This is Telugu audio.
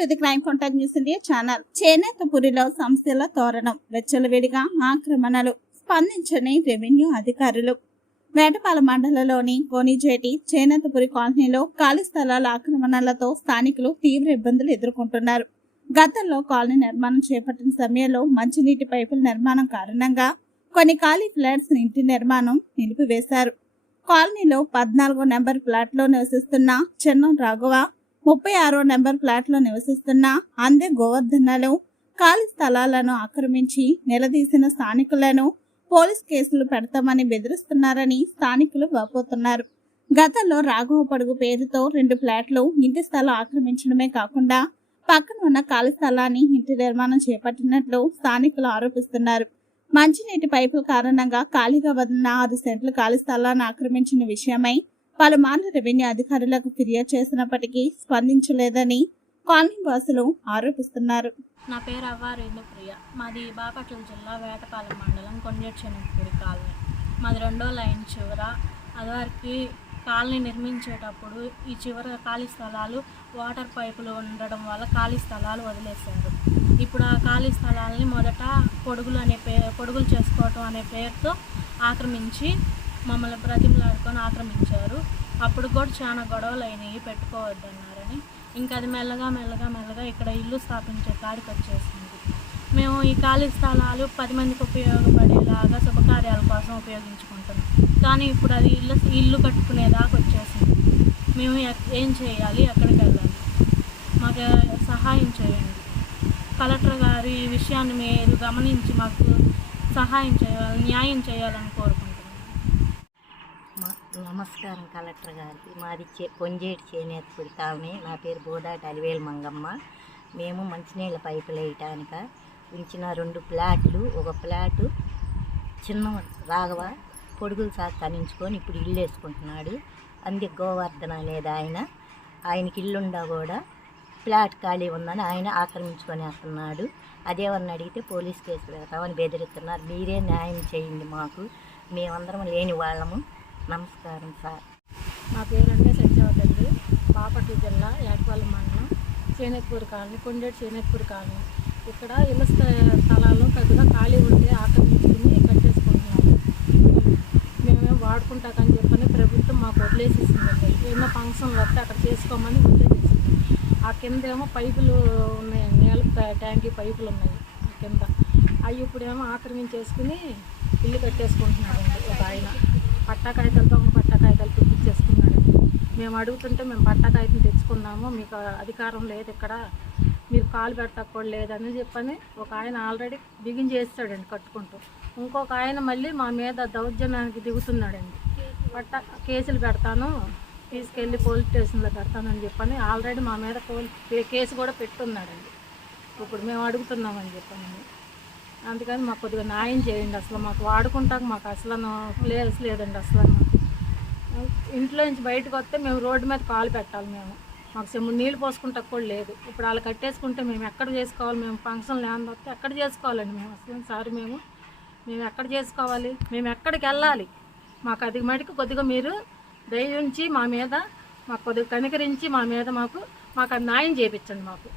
To the crime contact news India channel. చేనేతపురిలో సంస్థల తోరణం. వెచ్చలవిడిగా ఆక్రమణలు. స్పందించని రెవెన్యూ అధికారులు. వేటపాల మండలంలోని కోనిజేటి చేనేతపురి కాలనీలో ఖాళీ స్థలాల ఆక్రమణలతో స్థానికులు తీవ్ర ఇబ్బందులు ఎదుర్కొంటున్నారు. గతంలో కాలనీ నిర్మాణం చేపట్టిన సమయంలో మంచినీటి పైపుల నిర్మాణం కారణంగా కొన్ని ఖాళీ ఫ్లాట్స్ ఇంటి నిర్మాణం నిలిపివేశారు. కాలనీలో పద్నాలుగో నెంబర్ ఫ్లాట్లో నివసిస్తున్న చెన్నం రాఘవ ముప్పై ఆరో నెంబర్ ఫ్లాట్లో నివసిస్తున్న అందే గోవర్ధనలు ఖాళీ స్థలాలను ఆక్రమించి నిలదీసిన స్థానికులను పోలీస్ కేసులు పెడతామని బెదిరిస్తున్నారని స్థానికులు వాపోతున్నారు. గతంలో రాఘవ పడుగు పేరుతో రెండు ఫ్లాట్లు ఇంటి స్థలం ఆక్రమించడమే కాకుండా పక్కన ఉన్న ఖాళీ స్థలాన్ని ఇంటి నిర్మాణం చేపట్టినట్లు స్థానికులు ఆరోపిస్తున్నారు. మంచినీటి పైపుల కారణంగా ఖాళీగా వదిలిన ఆరు సెంట్ల ఖాళీ స్థలాన్ని ఆక్రమించిన విషయమై పలుమార్లు రెవెన్యూ అధికారులకు ఫిర్యాదు చేసినప్పటికీ స్పందించలేదని కాలనీ వాసులు ఆరోపిస్తున్నారు. నా పేరు అవ్వారేందు ప్రియ మాది బాపట్ల జిల్లా వేటపాలెం మండలం కొండేటి కాలనీ. మాది రెండో లైన్ చివర. అదివరకు కాలనీ నిర్మించేటప్పుడు ఈ చివర ఖాళీ స్థలాలు వాటర్ పైపులు ఉండడం వల్ల ఖాళీ స్థలాలు వదిలేశారు. ఇప్పుడు ఆ ఖాళీ స్థలాలని మొదట పొడుగులు అనే పే పొడుగులు చేసుకోవటం అనే పేరుతో ఆక్రమించి మమ్మల్ని బ్రతిమలాడుకొని ఆక్రమించారు. అప్పుడు కూడా చాలా గొడవలు అయినాయి పెట్టుకోవద్దన్నారని. ఇంకా అది మెల్లగా మెల్లగా మెల్లగా ఇక్కడ ఇల్లు స్థాపించే కాడికి వచ్చేసింది. మేము ఈ ఖాళీ స్థలాలు పది మందికి ఉపయోగపడేలాగా శుభకార్యాల కోసం ఉపయోగించుకుంటున్నాం. కానీ ఇప్పుడు అది ఇల్లు ఇల్లు కట్టుకునేదాకా వచ్చేసింది. మేము ఎక్- ఏం చేయాలి? ఎక్కడికి వెళ్ళాలి? మాకు సహాయం చేయండి. కలెక్టర్ గారు ఈ విషయాన్ని మీరు గమనించి మాకు సహాయం చేయాలి న్యాయం చేయాలని కోరుకుంటున్నాం. నమస్కారం కలెక్టర్ గారికి. మాది చే పొంజేటి చేనేతపూడి కాలనీ నా పేరు బోదాటి అలివేలు మంగమ్మ. మేము మంచినీళ్ళ పైపులు వేయటానిక ఉంచిన రెండు ఫ్లాట్లు ఒక ఫ్లాటు చిన్న రాఘవ పొడుగులు సాగు తనించుకొని ఇప్పుడు ఇల్లు వేసుకుంటున్నాడు. అందుకే గోవర్ధన అనేది ఆయన. ఆయనకి ఇల్లుండా కూడా ఫ్లాట్ ఖాళీ ఉందని ఆయన ఆక్రమించుకొని వస్తున్నాడు. అదేమన్నా అడిగితే పోలీస్ కేసు పెడతామని బెదిరిస్తున్నారు. మీరే న్యాయం చేయండి మాకు. మేమందరం లేని వాళ్ళము. నమస్కారం సార్. నా పేరు అంటే సత్యవతండి బాపట్ల జిల్లా ఏటపల్లి మండలం చేనేత్పూర్ కాలనీ కొండేటి చేనేత్పూర్ కాలనీ. ఇక్కడ ఇళ్ళ స్థ- స్థలాలు పెద్దగా ఖాళీ ఉంటే ఆక్రమించుకుని కట్టేసుకుంటున్నాము. మేమేం వాడుకుంటాకని చెప్పని ప్రభుత్వం మాకు వదిలేసేసిందండి. ఇస్తుందండి ఫంక్షన్ వస్తే అక్కడ చేసుకోమని వదిలేసేసింది ఆ కిందేమో పైపులు ఉన్నాయి నేల ట్యాంకీ పైపులు ఉన్నాయి కింద. అవి ఇప్పుడేమో ఆక్రమించేసుకుని ఇల్లు కట్టేసుకుంటున్నారండి ఒక ఆయన. పట్టా కాగితాలతో ఒక పట్టా కాగితాలు తెప్పించేసుకున్నాడండి మేము అడుగుతుంటే మేము పట్టా కాగితం తెచ్చుకున్నాము. మీకు అధికారం లేదు ఇక్కడ. మీరు కాలు పెట్టక లేదని చెప్పని ఒక ఆయన ఆల్రెడీ బిగించేస్తాడండి కట్టుకుంటూ. ఇంకొక ఆయన మళ్ళీ మా మీద దౌర్జన్యానికి దిగుతున్నాడండి. పట్ట కేసులు పెడతాను తీసుకెళ్ళి పోలీస్ స్టేషన్లో పెడతానని చెప్పని ఆల్రెడీ మా మీద పోలీ కేసు కూడా పెట్టున్నాడండి. ఇప్పుడు మేము అడుగుతున్నామని చెప్పాను. అందుకని మాకు కొద్దిగా న్యాయం చేయండి అసలు. మాకు వాడుకుంటాక మాకు అసలు ప్లేస్ లేదండి అసలు ఇంట్లో నుంచి బయటకు వస్తే మేము రోడ్డు మీద కాలు పెట్టాలి మేము. మాకు చెమ్ము నీళ్ళు పోసుకుంటా కూడా లేదు. ఇప్పుడు వాళ్ళు కట్టేసుకుంటే మేము ఎక్కడ చేసుకోవాలి? మేము ఫంక్షన్లు ఏమన్నా వస్తే ఎక్కడ చేసుకోవాలండి మేము అసలు? సారి మేము. మేము ఎక్కడ చేసుకోవాలి? మేము ఎక్కడికి వెళ్ళాలి? మాకు అది మటుకు కొద్దిగా మీరు దయించి మా మీద మాకు కొద్దిగా కనికరించి మా మీద మాకు మాకు అది న్యాయం చేయించండి మాకు.